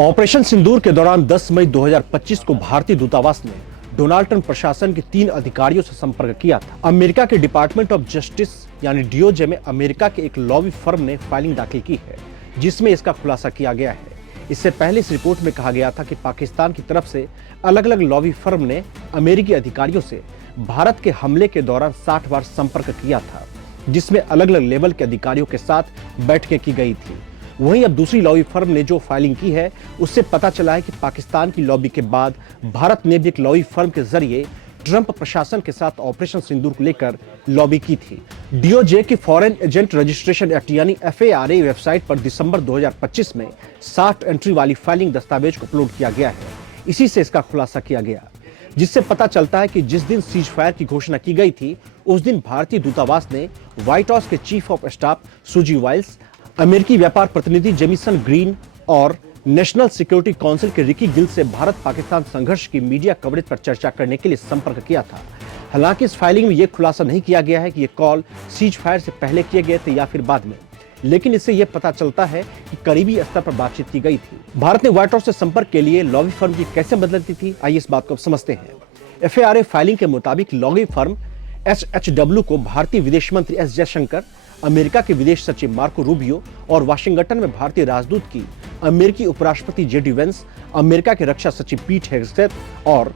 Operation सिंदूर के दौरान 10 मई 2025 को भारतीय दूतावास ने डोनाल्ड ट्रंप प्रशासन के 3 अधिकारियों से संपर्क किया था। अमेरिका के डिपार्टमेंट ऑफ जस्टिस यानी डीओजे में अमेरिका के एक लॉबी फर्म ने फाइलिंग दाखिल की है, जिसमें इसका खुलासा किया गया है। इससे पहले इस रिपोर्ट में कहा गया था कि पाकिस्तान की तरफ से अलग अलग लॉबी फर्म ने अमेरिकी अधिकारियों से भारत के हमले के दौरान 60 बार संपर्क किया था, जिसमें अलग अलग लेवल के अधिकारियों के साथ बैठकें की गई थी। वहीं अब दूसरी लॉबी फर्म ने जो फाइलिंग की है, उससे पता चला है कि पाकिस्तान की लॉबी के बाद भारत ने भी एक लॉबी फर्म के जरिए ट्रंप प्रशासन के साथ ऑपरेशन सिंदूर को लेकर लॉबी की थी। डीओजे की फॉरेन एजेंट रजिस्ट्रेशन एक्ट यानी FARA वेबसाइट पर दिसंबर 2025 में 60 एंट्री वाली फाइलिंग दस्तावेज को अपलोड किया गया है। इसी से इसका खुलासा किया गया, जिससे पता चलता है कि जिस दिन सीज फायर की घोषणा की गई थी, उस दिन भारतीय दूतावास ने व्हाइट हाउस के चीफ ऑफ स्टाफ सुजी वाइल्स, अमेरिकी व्यापार प्रतिनिधि जेमिसन ग्रीन और नेशनल सिक्योरिटी काउंसिल के रिकी गिल से भारत पाकिस्तान संघर्ष की मीडिया कवरेज पर चर्चा करने के लिए संपर्क किया था। हालांकि इस फाइलिंग में यह खुलासा नहीं किया गया है कि ये कॉल सीज फायर से पहले किए गए थे या फिर बाद में, लेकिन इससे यह पता चलता है कि करीबी स्तर पर बातचीत की गई थी। भारत ने व्हाइट हाउस से संपर्क के लिए लॉबी फर्म की कैसे मदद दी थी, आइए इस बात को समझते हैं। FARA फाइलिंग के मुताबिक लॉबी फर्म SHW को भारतीय विदेश मंत्री S जयशंकर, अमेरिका के विदेश सचिव मार्को रूबियो और वाशिंगटन में भारतीय राजदूत की अमेरिकी उपराष्ट्रपति JD वेंस, अमेरिका के रक्षा सचिव पीट हेगसेथ और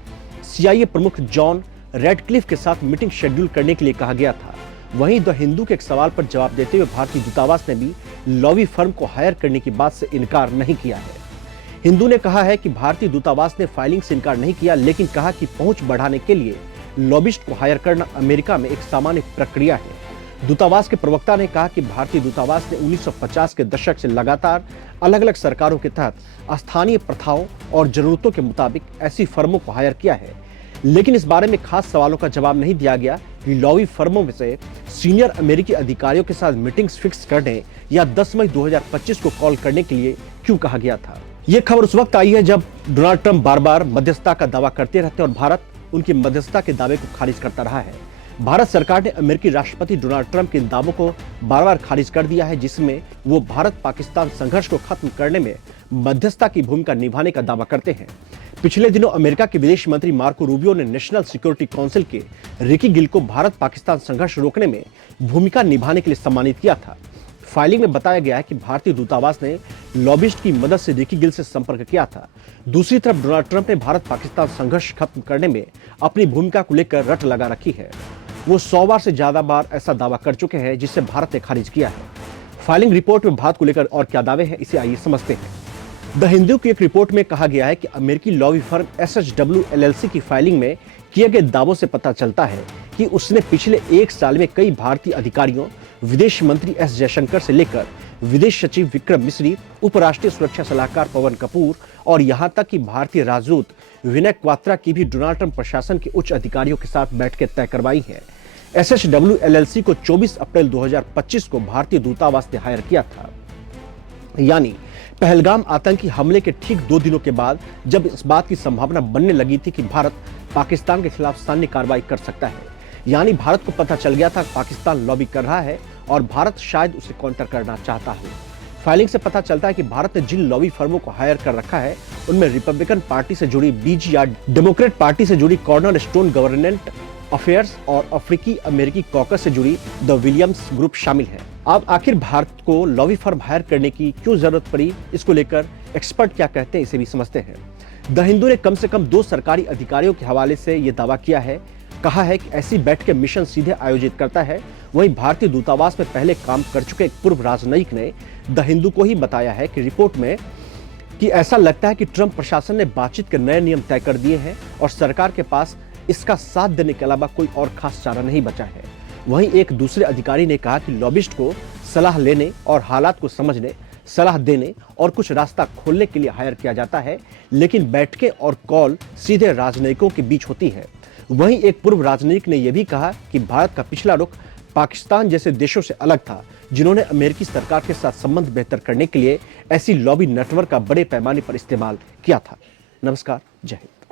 CIA प्रमुख जॉन रेडक्लिफ के साथ मीटिंग शेड्यूल करने के लिए कहा गया था। वहीं द हिंदू के एक सवाल पर जवाब देते हुए भारतीय दूतावास ने भी लॉबी फर्म को हायर करने की बात से इनकार नहीं किया है। हिंदू ने कहा है कि भारतीय दूतावास ने फाइलिंग से इनकार नहीं किया, लेकिन कहा कि पहुंच बढ़ाने के लिए लॉबिस्ट को हायर करना अमेरिका में एक सामान्य प्रक्रिया है। दूतावास के प्रवक्ता ने कहा कि भारतीय दूतावास ने 1950 के दशक से लगातार अलग अलग सरकारों के तहत स्थानीय प्रथाओं और जरूरतों के मुताबिक ऐसी फर्मों को हायर किया है, लेकिन इस बारे में खास सवालों का जवाब नहीं दिया गया कि लॉबी फर्मों में से सीनियर अमेरिकी अधिकारियों के साथ मीटिंग्स फिक्स करने या 10 मई 2025 को कॉल करने के लिए क्यों कहा गया था। यह खबर उस वक्त आई है जब डोनाल्ड ट्रंप बार बार मध्यस्थता का दावा करते रहते हैं और भारत उनकी मध्यस्थता के दावे को खारिज करता रहा है। भारत सरकार ने अमेरिकी राष्ट्रपति डोनाल्ड ट्रंप के इन दावों को बार बार खारिज कर दिया है, जिसमें वो भारत पाकिस्तान संघर्ष को खत्म करने में मध्यस्थता की भूमिका निभाने का दावा करते हैं। पिछले दिनों अमेरिका के विदेश मंत्री मार्को रूबियो ने नेशनल सिक्योरिटी काउंसिल के रिकी गिल को भारत पाकिस्तान संघर्ष रोकने में भूमिका निभाने के लिए सम्मानित किया था। फाइलिंग में बताया गया है कि भारतीय दूतावास ने लॉबिस्ट की मदद से रिकी गिल से संपर्क किया था। दूसरी तरफ डोनाल्ड ट्रंप ने भारत पाकिस्तान संघर्ष खत्म करने में अपनी भूमिका को लेकर रट लगा रखी है। वो 100 बार से ज्यादा बार ऐसा दावा कर चुके हैं, जिसे भारत ने खारिज किया है। फाइलिंग रिपोर्ट में भारत को लेकर और क्या दावे हैं, इसे आइए समझते हैं। द हिंदू की एक रिपोर्ट में कहा गया है कि अमेरिकी लॉबी फर्म SHW LLC की फाइलिंग में किए गए दावों से पता चलता है कि उसने पिछले 1 साल में कई भारतीय अधिकारियों, विदेश मंत्री S जयशंकर से लेकर विदेश सचिव विक्रम मिश्री, उपराष्ट्रीय सुरक्षा सलाहकार पवन कपूर और यहां तक कि भारतीय राजदूत विनय क्वात्रा की भी डोनाल्ड ट्रंप प्रशासन के उच्च अधिकारियों के साथ बैठकें तय करवाई है। SHW LLC को 24 अप्रैल 2025 को भारतीय दूतावास ने हायर किया था, यानी पहलगाम आतंकी हमले के ठीक 2 दिनों के बाद, जब इस बात की संभावना बनने लगी थी कि भारत पाकिस्तान के खिलाफ सैन्य कार्रवाई कर सकता है। यानी भारत को पता चल गया था कि पाकिस्तान लॉबी कर रहा है और भारत शायद उसे काउंटर करना चाहता हो। फाइलिंग से पता चलता है कि भारत ने जिन लॉबी फर्मों को हायर कर रखा है, उनमें रिपब्लिकन पार्टी से जुड़ी BG या डेमोक्रेट पार्टी से जुड़ी कॉर्नर स्टोन गवर्नमेंट अफेयर्स और अफ्रीकी अमेरिकी कॉकस से जुड़ी द विलियम्स ग्रुप शामिल है। अब आखिर भारत को लॉबी फर्म हायर करने की क्यों जरूरत पड़ी, इसको लेकर एक्सपर्ट क्या कहते हैं, इसे भी समझते हैं। द हिंदू ने कम से कम 2 सरकारी अधिकारियों के हवाले से यह दावा किया है, कहा है कि ऐसी बैठकें मिशन सीधे आयोजित करता है। वहीं भारतीय दूतावास में पहले काम कर चुके एक पूर्व राजनयिक ने द हिंदू को ही बताया है कि रिपोर्ट में कि ऐसा लगता है कि ट्रंप प्रशासन ने बातचीत के नए नियम तय कर दिए हैं और सरकार के पास इसका साथ देने के अलावा कोई और खास चारा नहीं बचा है। वहीं एक दूसरे अधिकारी ने कहा कि लॉबिस्ट को सलाह लेने और हालात को समझने, सलाह देने और कुछ रास्ता खोलने के लिए हायर किया जाता है, लेकिन बैठकें और कॉल सीधे राजनयिकों के बीच होती है। वहीं एक पूर्व राजनयिक ने यह भी कहा कि भारत का पिछला रुख पाकिस्तान जैसे देशों से अलग था, जिन्होंने अमेरिकी सरकार के साथ संबंध बेहतर करने के लिए ऐसी लॉबी नेटवर्क का बड़े पैमाने पर इस्तेमाल किया था। नमस्कार, जय हिंद।